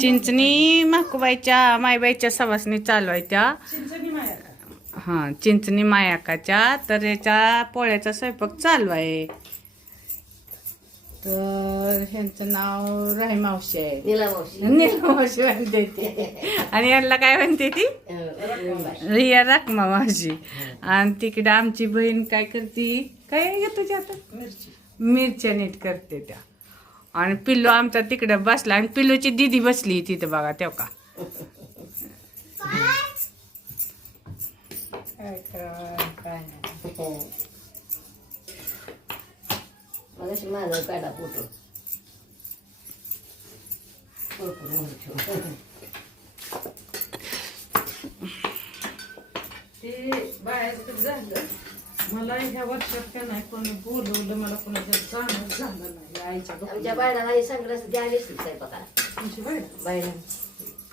चिंचणी माकूबाईच्या मायबाईच्या सवासनी चालू आहे त्या हा चिंचणी मायाकाच्या तर याच्या पोळ्याचा स्वयंपाक चालू आहे तर ह्यांचं नाव राही मावशी आहे नीला म्हणते ती आणि यांना काय म्हणते ती रिया राखमा मावशी आणि तिकडे आमची बहीण काय करते काय घेतो तुझ्या आता मिरच्या नीट करते त्या आणि पिल्लू आमचा तिकडे बसला आणि पिल्लूची दिदी बसली तिथं बघा तेव्हा का काय मग माझा काढा फोटो ते बाहेर झालं मला ह्या वर्षात काय नाही कोणी बोलवलं मला कोणाच्या झालं नाही आईच्या आमच्या बायला संग्रह द्यावी तुमची बाय बायला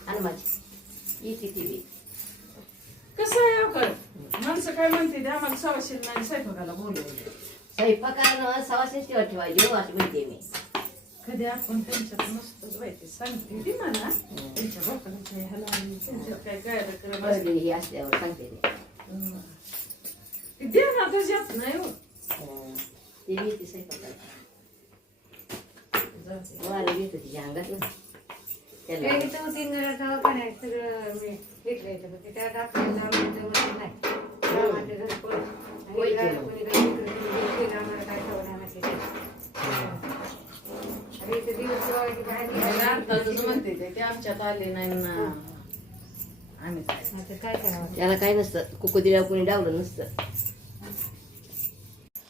आणि माझी येते ती कसं आहे माणसं काय म्हणते आम्हाला सवाशील नाही स्वयंपाकाला बोलवलं स्वयंपाकानं सवाशेष्टीवर ठेवायची हो अशी म्हणते मी कधी मस्तच व्हायचे सांगते ती मला त्यांच्या बापांच्या ह्याला असल्यावर सांगते मी. हं. ना नाही हो हं. ती घेते स्वयंपाकाला जाते. त्याला काही इथं सगळं मी घेतलं इथं. ते त्या नाही. हो. नाही ना काय. त्याला काय नसतं कुकू दिल्यावर कोणी डावलं नसतं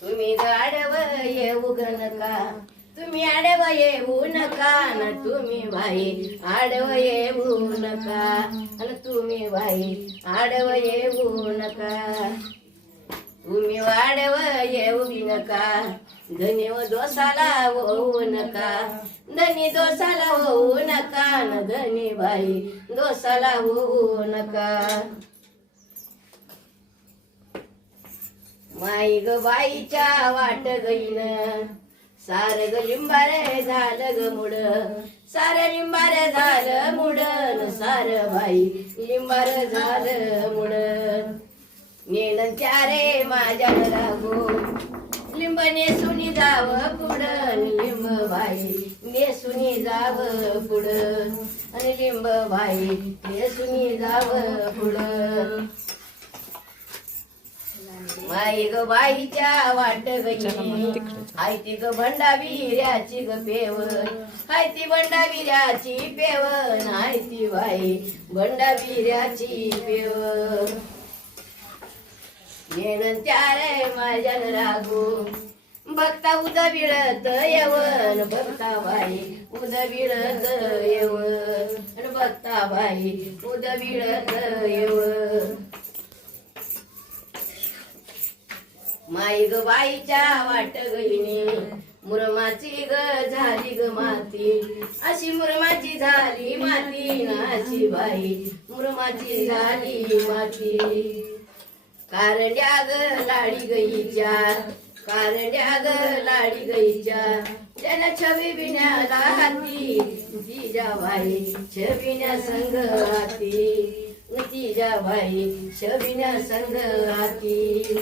तुम्ही गाडव येऊ नका तुम्ही आडव येऊ नका ना तुम्ही भाई आडव येऊ नका न तुम्ही भाई आडव येऊ नका तुम्ही वाढव येऊ नका धन्यव दोसाला होऊ नका धनी दोसाला होऊ नका न धनी बाई दोसाला होऊ नका माई ग बाईच्या वाट गईन सार ग लिंबारे झालं ग मुड सार लिंबार झालं मुड सार बाई लिंबार झालं मुड नेन चारे माझ्या गो लिंब सुनी जाव पुढ लिंब बाई सुनी जाव पुढ आणि लिंब बाई नेसुनी जाव पुढ माई ग बाईच्या वाट गई आयती भंडा ग ग पेव आयती ती भंडावीऱ्याची पेव ती बाई भंडावीऱ्याची पेव त्या रे माझ्यान रागू बघता उदा बिळत येवन बघता बाई उद बिळत येवन बघता बाई उद बिळत येव माई ग बाईच्या वाट गहिणी मुरमाची ग झाली ग माती अशी मुरमाची झाली माती नाशी बाई मुरमाची झाली माती कारल्याग ग लाडी गईच्या कारल्याग ग लाडी गईच्या त्याला छबी बिण्याला हाती तिजा बाई छबिन्या संग हाती तिजा बाई छबिन्या संग हाती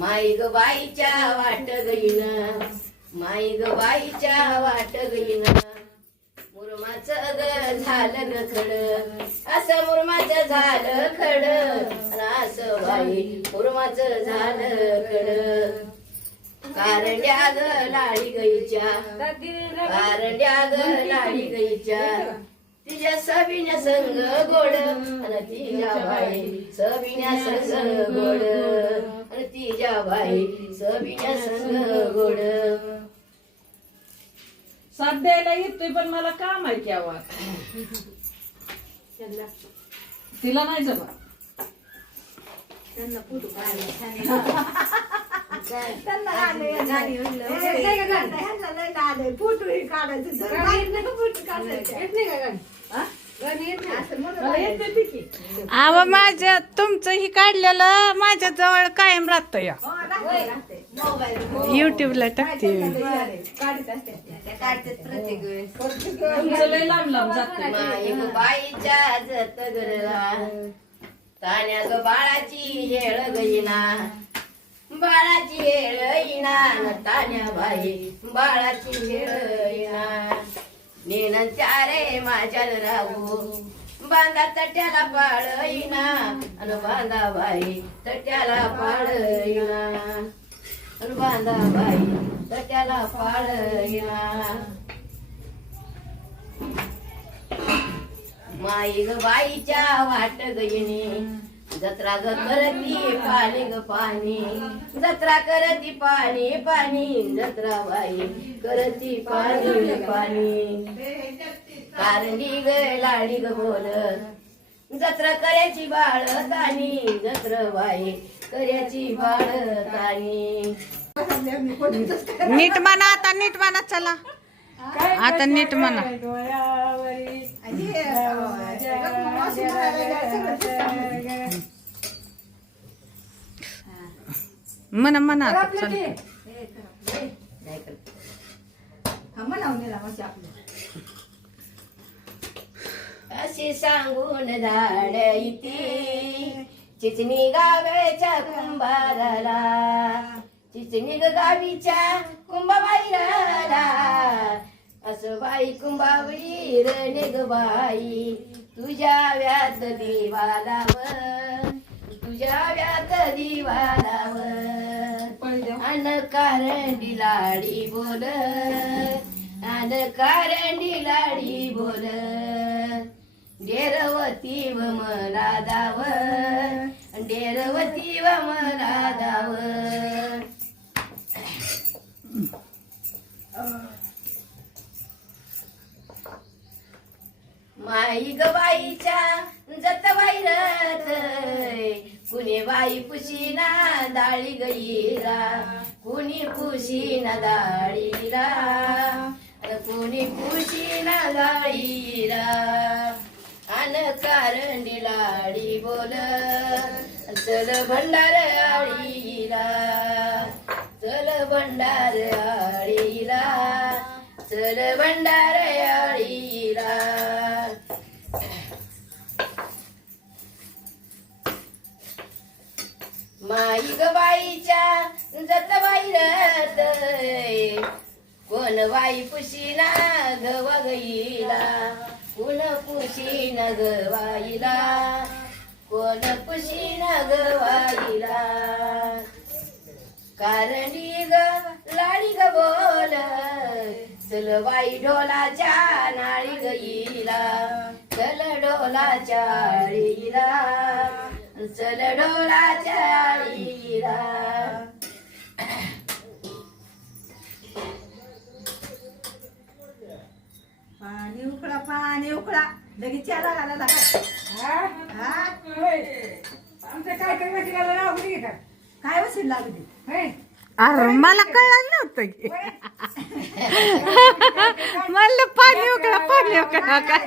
माई ग बाईच्या वाट गईना माई ग बाईच्या वाट गईना झालं ग खड असं मुरमाच झालं खड असं बाई मुरमाच झालं खड कारंड्या ग लाडी गईच्या कारंड्या ग लाडी गईच्या तिच्या सविन संग गोड आणि तिच्या बाई सविन्या संग गोड आणि तिच्या बाई सविन्या संग गोड साथ द्यायला येतोय पण मला का माहिती आवाज तिला नाही जमत आव माझ्या तुमचं ही काढलेलं माझ्या जवळ कायम राहत या हो, युट्यूबला टाकते तान्या बाळाची हेळ गईना बाळाची येळ येणा तान्या बाई बाळाची येळ येणा नेन चारे राहू बांधा तट्याला पाळईना आणि बांधा बाई तट्याला पाळईना बांधा बाई त्याला माई ग बाईच्या वाट गयनी जत्रा ग करती पाणी ग पाणी जत्रा करती पाणी पाणी जत्रा बाई करती पाणी पाणी कारली ग लाडी ग बोलत जत्रा करायची बाळतानी जत्र बाई कर्याची वाळ काळी नीट म्हणा आता नीट म्हणा चला आता नीट म्हणा म्हणा म्हणा आता चल अशी सांगून झाड इथे चिचणी गाव्याच्या कुंभाला चिचणी गावीच्या कुंभाबाईराला असं बाई कुंभावळी रणे बाई तुझ्या व्यात दिवाला तुझ्या व्यात दिवाला अन कारंडी लाडी बोल अन कारंडी लाडी बोल डेरवती व मला माई ग बाईच्या जतबाई कुणी बाई पुशीना दाळी गईरा कुणी पुशीना दाळीला कुणी पुशीना दाळीरा अन कारंडी लाडी बोल चल भंडार आळीला चल भंडार आळीला चल भंडार आळीला माई ग बाईच्या जत बाई रात कोण बाई पुशीना गवागईला कोण पुशी न गवाईला कोण पुशी न गवाईला कारणी ग लाडी ग बोल चल बाई ढोलाच्या नाळी गईला चल ढोलाच्या डोळाच्या पाणी उकळा पाणी उकळा लगेच काय काय काय माहिती काय मला कळलं नव्हतं की म्हणलं पाणी उकळा पाणी उकळा काय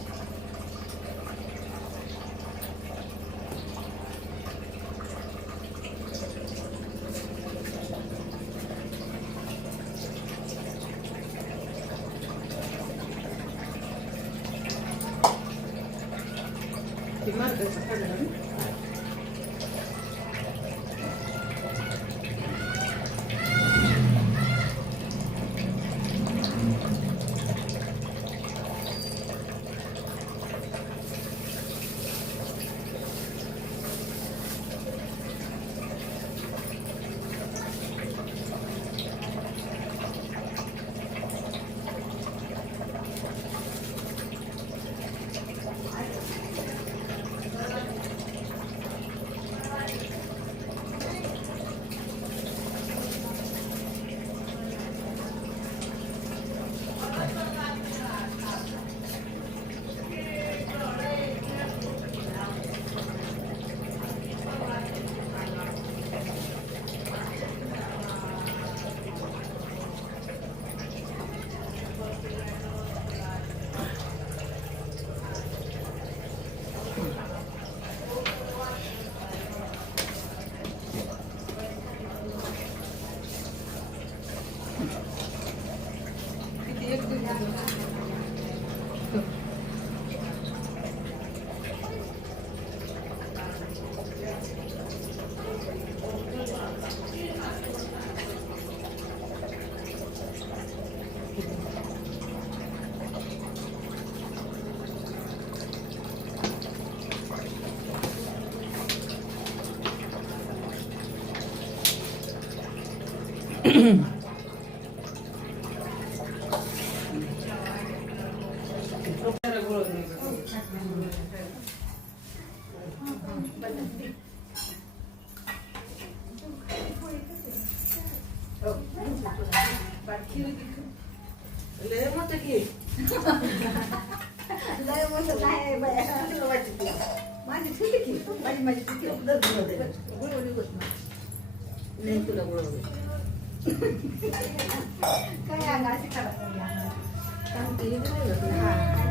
माझी माझी किती उलट उलट नाही तुला काय आला असं करायचं काम केली नाही